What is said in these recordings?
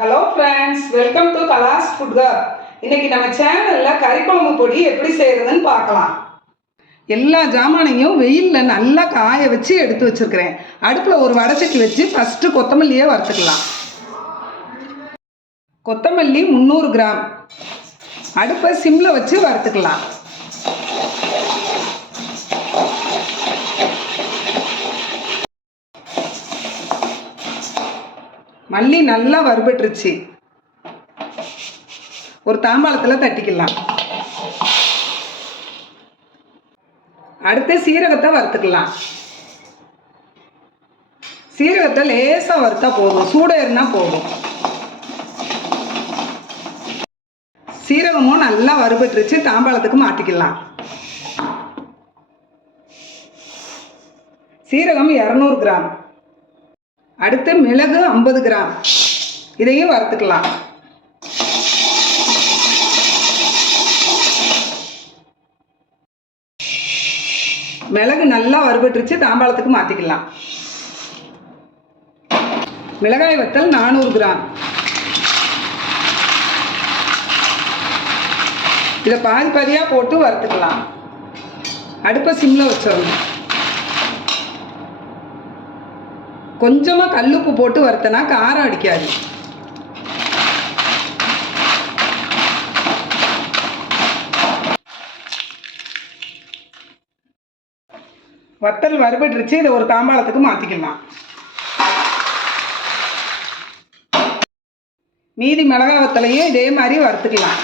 Hello friends welcome to Kala's food car இன்னைக்கு நம்ம சேனலில் கறிக்குழம்பு பொடி எப்படி செய்யறதுன்னு பார்க்கலாம். எல்லா ஜாமானையும் வெயிலில் நல்லா காய வச்சு எடுத்து வச்சுருக்கிறேன். அடுப்பில் ஒரு வடச்சட்டி வச்சு ஃபஸ்ட்டு கொத்தமல்லியே வறுத்துக்கலாம். கொத்தமல்லி முந்நூறு கிராம். அடுப்பை சிம்மில் வச்சு வறுத்துக்கலாம். மல்லி நல்லா வறுபட்டுருச்சு. ஒரு தாம்பாளத்தில் தட்டிக்கலாம். அடுத்து சீரகத்தை வறுத்துக்கலாம். சீரகத்தை லேசாக வறுத்தா போதும். சூடேறினா போதும். சீரகமும் நல்லா வறுபட்டுருச்சு. தாம்பாளத்துக்கு மாற்றிக்கலாம் சீரகம் இரநூறு கிராம். அடுத்து மிளகு ஐம்பது கிராம். இதையும் வறுத்துக்கலாம். மிளகு நல்லா வறுபட்டுருச்சு தாம்பாளத்துக்கு மாற்றிக்கலாம் மிளகாய் வத்தல் நானூறு கிராம். இதை பாதி பாதியாக போட்டு வறுத்துக்கலாம். அடுப்பை சிம்மில் வச்சிடணும். கொஞ்சமாக கல்லுப்பு போட்டு வறுத்தனா காரம் அடிக்காது. வத்தல் வறுபட்டுருச்சு இதை ஒரு தாம்பாளத்துக்கு மாற்றிக்கலாம் மீதி மிளகா வத்தலையும் இதே மாதிரி வறுத்துக்கலாம்.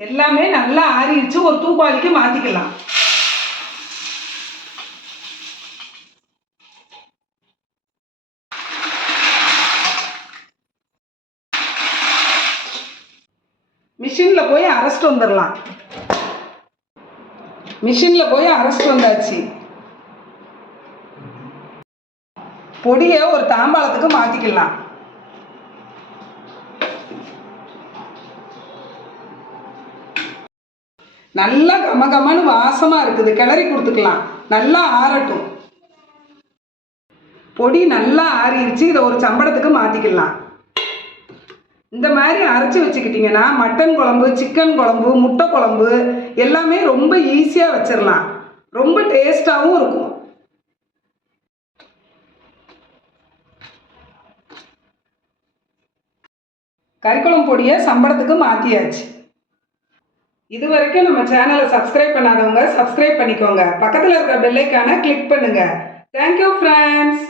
எல்லாமே நல்லா ஆறிடுச்சு ஒரு தூபாலிக்கு மாற்றிக்கலாம் மிஷினில் போய் அரைச்சிட்டு வந்துடலாம் மிஷினில் போய் அரைச்சிட்டு வந்தாச்சு. பொடியை ஒரு தாம்பாளத்துக்கு மாற்றிக்கலாம் நல்லா கம வாசமாக இருக்குது. கிளறி கொடுத்துக்கலாம். நல்லா ஆறட்டும். பொடி நல்லா ஆறிடுச்சு இதை ஒரு சம்பளத்துக்கு மாற்றிக்கலாம் இந்த மாதிரி அரைச்சி வச்சுக்கிட்டிங்கன்னா மட்டன் குழம்பு சிக்கன் குழம்பு முட்டை குழம்பு எல்லாமே ரொம்ப ஈஸியாக வச்சிடலாம் ரொம்ப டேஸ்ட்டாகவும் இருக்கும். கறிக்குழம்பு பொடியை சம்பளத்துக்கு மாற்றியாச்சு இது வரைக்கும் நம்ம சேனலை சப்ஸ்கிரைப் பண்ணாதவங்க சப்ஸ்கிரைப் பண்ணிக்கோங்க. பக்கத்தில் இருக்கிற பெல்லைக்கான கிளிக் பண்ணுங்க. Thank you friends